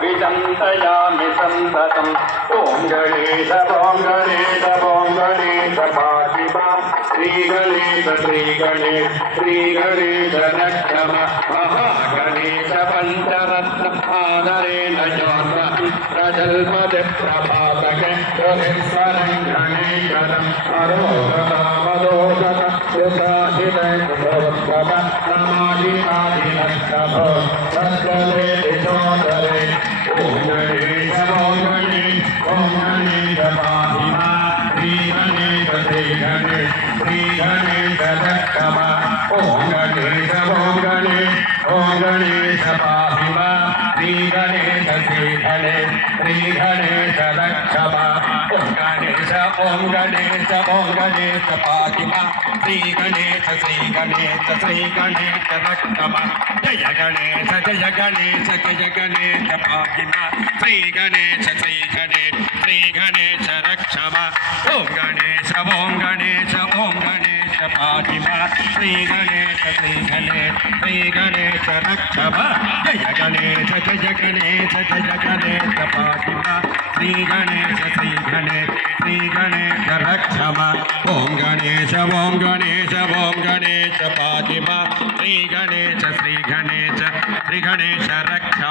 विचन्तयामि सन्ततम् ॐ गणेश ॐ गणेश ॐ गणेश पाहि मां श्रीगणेश श्रीगणेश श्रीगणेश रक्ष महागणेश पञ्चरत्न आदरेण प्रजल्पति प्रभातके प्रभेश्वरं गणेशरं अरोगतामदोगत युताहितैर्भवत्तम नमाधिकाधिनस्तभ तत्त्वले विचोदरे ॐ गणेश ॐ गणेश ॐ गणेश पाहि मां श्रीगणेश श्रीगणेश श्रीगणेश रक्ष ॐ गणेश ॐ गणेश ॐ गणेश पाहि मां श्रीगणेश श्रीगणेश श्रीगणेश रक्ष ॐ गणेश ॐ गणेश ॐ गणेश पाहि मां श्रीगणेश श्रीगणेश श्रीगणेश रक्ष जय गणेश जय गणेश जय गणेश पाहि मां श्रीगणेश श्रीगणेश श्रीगणेश रक्ष ॐ गणेश ॐ गणेश ॐ गणेश पाहि मां श्रीगणेश श्रीगणेश श्रीगणेश रक्ष जय गणेश जय गणेश जय गणेश पाहि मां श्रीगणेश श्रीगणेश श्रीगणेश रक्ष ॐ गणेश ॐ गणेश ॐ गणेश पाहि मां श्रीगणेश श्रीगणेश श्रीगणेश रक्ष